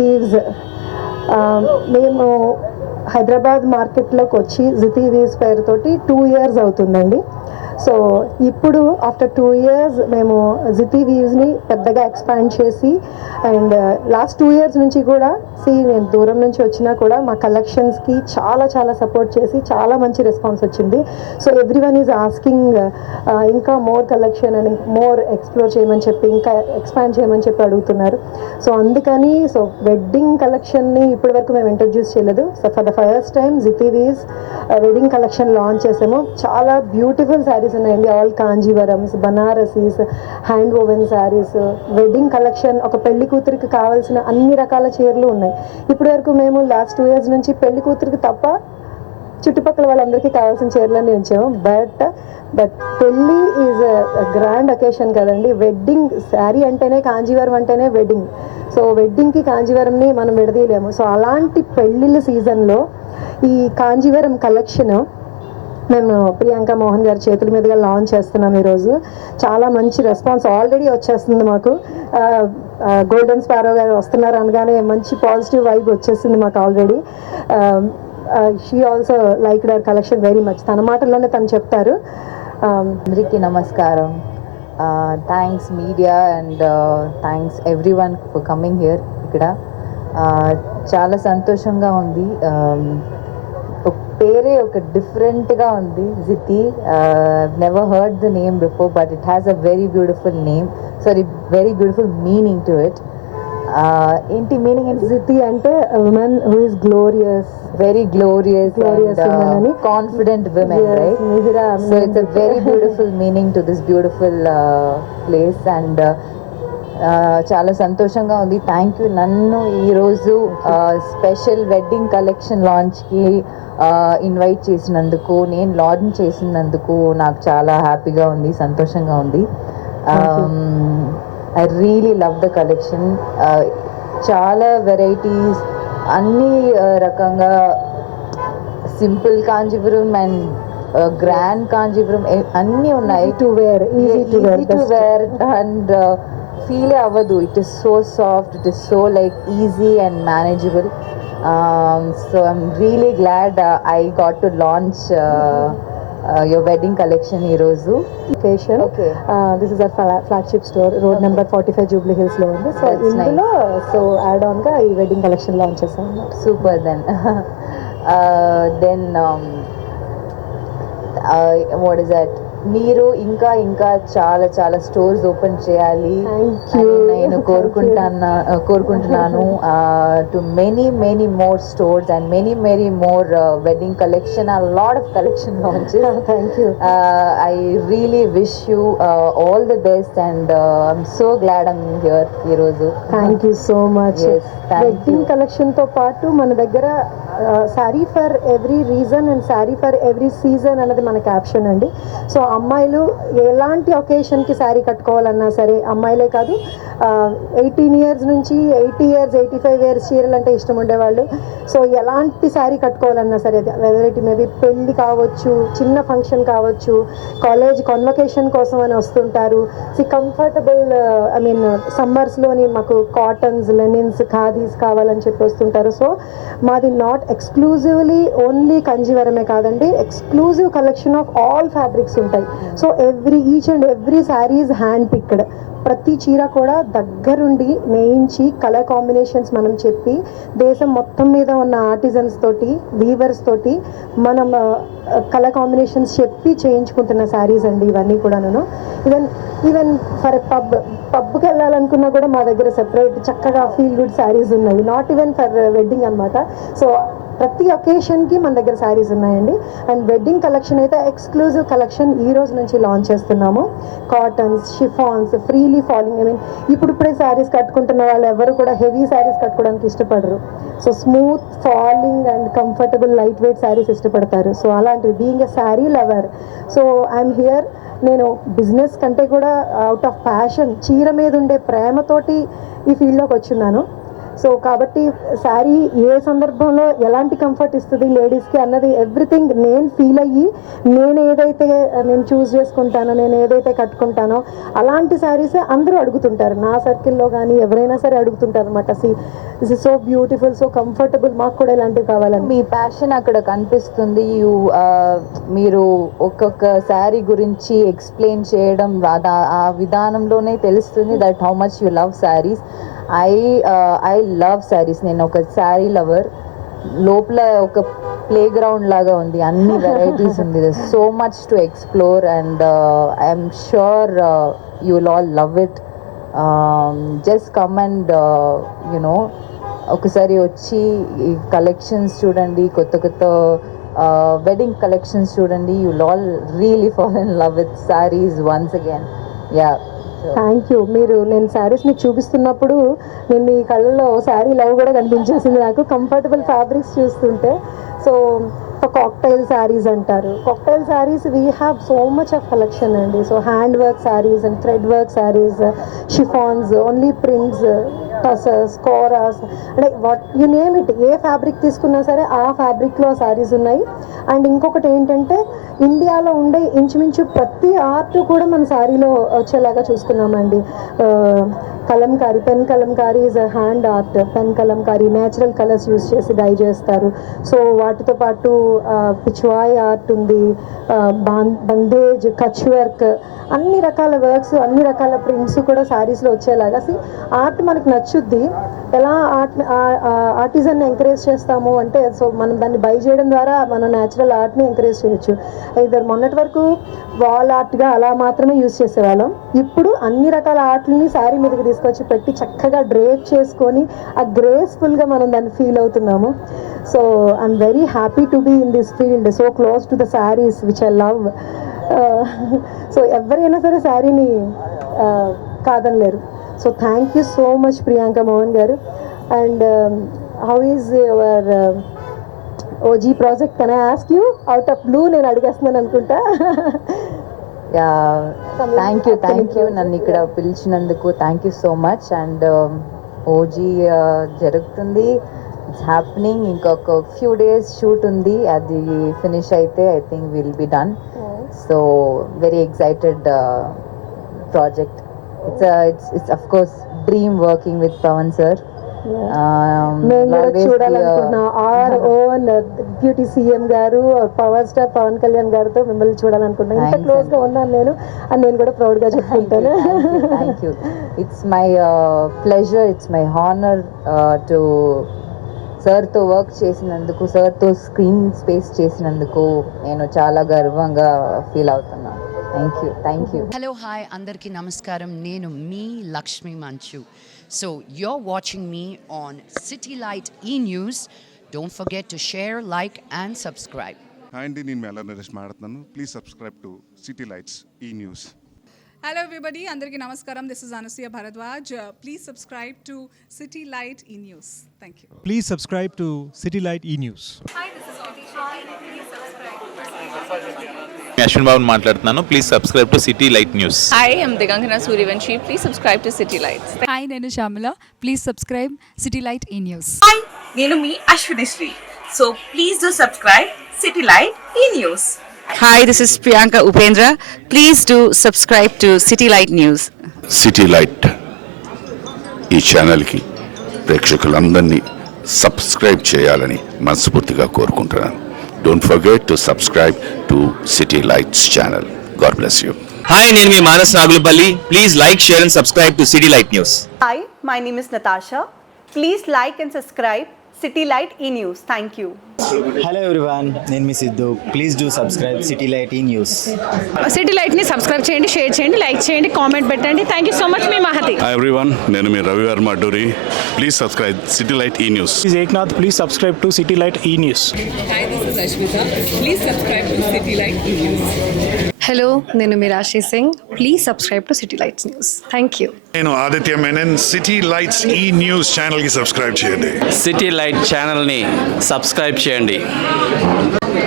Weaves మేము హైదరాబాద్ మార్కెట్లోకి వచ్చి జితి వీవ్స్ పేరుతోటి 2 years అవుతుందండి. సో ఇప్పుడు ఆఫ్టర్ 2 years మేము జితి వీవ్స్ని పెద్దగా ఎక్స్పాండ్ చేసి అండ్ లాస్ట్ 2 years నుంచి కూడా నేను దూరం నుంచి వచ్చినా కూడా మా కలెక్షన్స్కి చాలా చాలా సపోర్ట్ చేసి చాలా మంచి రెస్పాన్స్ వచ్చింది. సో ఎవ్రీవన్ ఈజ్ ఆస్కింగ్ ఇంకా మోర్ కలెక్షన్ అని మోర్ ఎక్స్ప్లోర్ చేయమని చెప్పి ఇంకా ఎక్స్పాండ్ చేయమని చెప్పి అడుగుతున్నారు. సో అందుకని వెడ్డింగ్ కలెక్షన్ని ఇప్పటి వరకు మేము ఇంట్రడ్యూస్ చేయలేదు. So for the first time Jithi Weaves wedding collection launch చేసాము. చాలా బ్యూటిఫుల్ శారీస్ ఉన్నాయండి. All Kanjeevarams, Banarasis, hand woven saris, wedding collection, ఒక పెళ్లి కూతురికి కావాల్సిన అన్ని రకాల చీరలు ఉన్నాయి. ఇప్పటి వరకు మేము లాస్ట్ 2 years నుంచి పెళ్లి కూతురికి తప్ప చుట్టుపక్కల వాళ్ళందరికీ కావాల్సిన చీరలన్నీ ఉంచాము. బట్ పెళ్ళి ఈజ్ గ్రాండ్ అకేషన్ కదండి. వెడ్డింగ్ శారీ అంటేనే, కాంజీవరం అంటేనే వెడ్డింగ్. సో వెడ్డింగ్కి కాంజీవరంని మనం విడదీయలేము. సో అలాంటి పెళ్ళిళ్ళ సీజన్లో ఈ కాంజీవరం కలెక్షన్ మేము ప్రియాంక మోహన్ గారి చేతుల మీదుగా లాంచ్ చేస్తున్నాం ఈరోజు. చాలా మంచి రెస్పాన్స్ ఆల్రెడీ వచ్చేస్తుంది మాకు. గోల్డెన్ స్పారో గారు వస్తున్నారు అనగానే మంచి పాజిటివ్ వైబ్ వచ్చేసింది మాకు already. She also like their collection very much. తన మాటల్లోనే తను చెప్తారు. అందరికీ నమస్కారం. Thanks media and thanks everyone for coming here. ఇక్కడ చాలా సంతోషంగా ఉంది. పేరే ఒక డిఫరెంట్గా ఉంది, Jithi. Never heard the name before, but it has a very beautiful name, very beautiful meaning to it. ఏంటి మీనింగ్ ఏంటి? జితి అంటే women who is glorious, very glorious and confident women, yes, right? So it's a very beautiful meaning to this beautiful place and చాలా సంతోషంగా ఉంది. Thank you నన్ను ఈరోజు special wedding collection లాంచ్కి invite చేసినందుకు, నేను లాంచ్ చేసినందుకు నాకు చాలా హ్యాపీగా ఉంది, సంతోషంగా ఉంది. I really love the collection. చాలా వెరైటీస్, అన్ని రకంగా simple Kanjeevaram and grand Kanjeevaram అన్నీ ఉన్నాయి. Easy to wear and feel అవ్వదు. It is so soft, it is so like easy and manageable. So I'm really glad I got to launch your wedding collection ఈరోజు. Okay, this is our flagship store, road number 45 Jubilee Hills లో ఉంది. So ఇందులో add on గా ఈ wedding collection launch చేసాం. Super. Then what is that, మీరు ఇంకా ఇంకా చాలా చాలా స్టోర్స్ ఓపెన్ చేయాలి అని నేను కోరుకుంటున్నాను. To many more stores and many more wedding collection, a lot of collection launches. Thank you. I really wish you all the best and I'm so glad I'm here ఈరోజు. Thank you so much. Yes, wedding collection తో పాటు మన దగ్గర sari for every reason and sari for every season అనేది మన caption అండి. So అమ్మాయిలు ఎలాంటి ఒకేషన్కి శారీ కట్టుకోవాలన్నా సరే, అమ్మాయిలే కాదు 18 years నుంచి 80 years 85 years చీరలు అంటే ఇష్టం ఉండేవాళ్ళు. సో ఎలాంటి శారీ కట్టుకోవాలన్నా సరే, వెదర్ ఇట్ మేబీ పెళ్ళి కావచ్చు, చిన్న ఫంక్షన్ కావచ్చు, కాలేజ్ కాన్వకేషన్ కోసం అని వస్తుంటారు. కంఫర్టబుల్, ఐ మీన్ సమ్మర్స్లోని మాకు కాటన్స్, లెనిన్స్, ఖాదీస్ కావాలని చెప్పి వస్తుంటారు. సో మాది నాట్ ఎక్స్క్లూజివ్లీ ఓన్లీ కంజీవరమే కాదండి, exclusive collection of all fabrics ఉంటాయి. So each and every sari is hand picked. ప్రతి చీర కూడా దగ్గరుండి నేయించి కలర్ కాంబినేషన్స్ మనం చెప్పి, దేశం మొత్తం మీద ఉన్న ఆర్టిజన్స్ తోటి, వీవర్స్ తోటి మనం కలర్ కాంబినేషన్స్ చెప్పి చేయించుకుంటున్న శారీస్ అండి ఇవన్నీ కూడాను. ఈవెన్ ఫర్ పబ్కి వెళ్ళాలనుకున్నా కూడా మా దగ్గర సెపరేట్ చక్కగా ఫీల్ గుడ్ శారీస్ ఉన్నాయి, నాట్ ఈవెన్ ఫర్ వెడ్డింగ్ అనమాట. సో ప్రతి ఒకేషన్కి మన దగ్గర శారీస్ ఉన్నాయండి. అండ్ వెడ్డింగ్ కలెక్షన్ అయితే ఎక్స్క్లూజివ్ కలెక్షన్ ఈ రోజు నుంచి లాంచ్ చేస్తున్నాము. Cottons, chiffons, freely falling, I mean ఇప్పుడిప్పుడే శారీస్ కట్టుకుంటున్న వాళ్ళు ఎవరు కూడా హెవీ శారీస్ కట్టుకోవడానికి ఇష్టపడరు. So smooth falling and comfortable light weight saris ఇష్టపడతారు. సో అలాంటివి, being a sari lover, so I'm here. నేను బిజినెస్ కంటే కూడా అవుట్ ఆఫ్ ప్యాషన్, చీర మీద ఉండే ప్రేమతోటి ఈ ఫీల్డ్లోకి వచ్చున్నాను. సో కాబట్టి శారీ ఏ సందర్భంలో ఎలాంటి కంఫర్ట్ ఇస్తుంది లేడీస్కి అన్నది ఎవ్రీథింగ్ నేను ఫీల్ అయ్యి నేను చూస్ చేసుకుంటానో, నేను ఏదైతే కట్టుకుంటానో అలాంటి శారీసే అందరూ అడుగుతుంటారు. నా సర్కిల్లో కానీ ఎవరైనా సరే అడుగుతుంటారు అనమాట. This is so beautiful, so comfortable, మాకు కూడా ఇలాంటివి కావాలని. మీ ప్యాషన్ అక్కడ కనిపిస్తుంది. మీరు ఒక్కొక్క శారీ గురించి ఎక్స్ప్లెయిన్ చేయడం ఆ విధానంలోనే తెలుస్తుంది that how much you love saris. I love saris. నేను ఒక శారీ లవర్. లోపల ఒక ప్లే గ్రౌండ్ లాగా ఉంది, అన్ని వెరైటీస్ ఉంది. So much to explore and I'm sure you will all love it. Just come and you know ఒకసారి వచ్చి ఈ కలెక్షన్స్ చూడండి, కొత్త కొత్త వెడ్డింగ్ కలెక్షన్స్ చూడండి. You will all really fall in love with saris once again. Yeah, thank you. నేను శారీస్ మీకు చూపిస్తున్నప్పుడు నేను మీ కళ్ళలో శారీ లవ్ కూడా కనిపించేసింది నాకు, కంఫర్టబుల్ ఫ్యాబ్రిక్స్ చూస్తుంటే. సో కాక్టైల్ శారీస్ అంటారు. Cocktail saris we have so much of collection అండి. So hand work saris and thread work saris, chiffons, only prints, tussars, koras, అంటే వాట్ యు నేమ్ ఇట్, ఏ ఫ్యాబ్రిక్ తీసుకున్నా సరే ఆ ఫ్యాబ్రిక్లో శారీస్ ఉన్నాయి. అండ్ ఇంకొకటి ఏంటంటే ఇండియాలో ఉండే ఇంచుమించు ప్రతి ఆర్ట్ కూడా మన శారీలో వచ్చేలాగా చూసుకున్నామండి. Kalamkari, pen Kalamkari is a hand art. Pen Kalamkari natural colours use చేసి డై చేస్తారు. సో వాటితో పాటు పిచ్వాయ్ ఆర్ట్ ఉంది, బందేజ్, కచ్ వర్క్, అన్ని రకాల వర్క్స్, అన్ని రకాల ప్రింట్స్ కూడా శారీస్లో వచ్చేలాగా. ఆర్ట్ మనకు నచ్చుద్ది. ఎలా ఆర్టిజన్ని ఎంకరేజ్ చేస్తాము అంటే, సో మనం దాన్ని బై చేయడం ద్వారా మనం న్యాచురల్ ఆర్ట్ని ఎంకరేజ్ చేయొచ్చు. ఇద్దరు మొన్నటి వరకు వాల్ ఆర్ట్గా అలా మాత్రమే యూజ్ చేసేవాళ్ళం. ఇప్పుడు అన్ని రకాల ఆర్ట్ని శారీ మీదకి తీసుకొచ్చి పెట్టి చక్కగా డ్రేప్ చేసుకొని ఆ గ్రేస్ఫుల్గా మనం దాన్ని ఫీల్ అవుతున్నాము. So I'm very happy to be in this field, so close to the saris which I love. So ఎవరైనా సరే శారీని కాదనలేరు. So thank you so much Priyanka Mohan గారు. And how is your OG project? Can I ask you out of blue? నేను అడిగేస్తున్నాను అనుకుంటా. Yeah, thank you నన్ను ఇక్కడ పిలిచినందుకు. Thank you so much. And OG జరుగుతుంది, ఇట్స్ హ్యాపెనింగ్. ఇంకొక ఫ్యూ డేస్ షూట్ ఉంది, అది ఫినిష్ అయితే I think will be done. So very excited project. It's of course dream working with Pawan sir. చూడాలనుకుంటున్నా our own deputy CM గారు, power star Pawan Kalyan గారితో మిమ్మల్ని చూడాలనుకుంటున్నా. ఇంత క్లోజ్ గా ఉన్నాను నేను అని నేను కూడా ప్రౌడ్ గా చెప్పుకుంటాను. Thank you. It's my pleasure, it's my honour to సార్తో వర్క్ చేసినందుకు, సార్తో స్క్రీన్ స్పేస్ చేసినందుకు నేను చాలా గర్వంగా ఫీల్ అవుతున్నాను. Thank you. హలో, హాయ్, అందరికీ నమస్కారం. నేను మీ లక్ష్మీ మంచు. So you're watching me on City Light E-News. Don't forget to share, like and subscribe. Hi అండి, నేను మెల్ల నరేష్ మాట్లాడుతున్నాను. Please subscribe to City Lights E news. Hello everybody, Andarki Namaskaram. This is Anasuya Bharadwaj. Please subscribe to City Light E-News. Thank you. Please subscribe to City Light E-News. Ashwin Babu మాట్లాడుతున్నాను. Please subscribe to City Light news. Hi, I'm Digangana Suryavanshi. Please subscribe to City Lights. Hi, నేను Shyamala. Please subscribe City Light E News. Hi, నేను మీ Ashwini Sri. So please do subscribe City Light E News. Hi, this is Priyanka Upendra. Please do subscribe to City Light News. City Light E ఛానల్కి ప్రేక్షకులందరినీ subscribe చేయాలని మనస్ఫూర్తిగా కోరుకుంటున్నాను. Don't forget to subscribe to City Lights channel. God bless you. Hi, నేను మీ Manas Nagulapalli. Please like, share and subscribe to City Light news. Hi, my name is Natasha. Please like and subscribe City Light E-News. Thank you. Hello everyone, నేను మీ Siddhu. Please do subscribe City Light E News. City లైట్ని subscribe చేయండి, share చేయండి, like చేయండి, comment పెట్టండి. Thank you so much. మీ Mahathi. Hi everyone, నేను మీ Ravi Varma Adduri. Please subscribe City Light E News. This is Eknath. Please subscribe to City Light E-News. Hi, this is Ashmita. Please subscribe to City Light E-News. Hello, నేను Mirashi Singh. Please subscribe to City Lights News. Thank you. నేను Aditya Menon. City Lights E News ఛానల్కి subscribe చేయండి. City లైట్ ఛానల్ని subscribe చేయండి.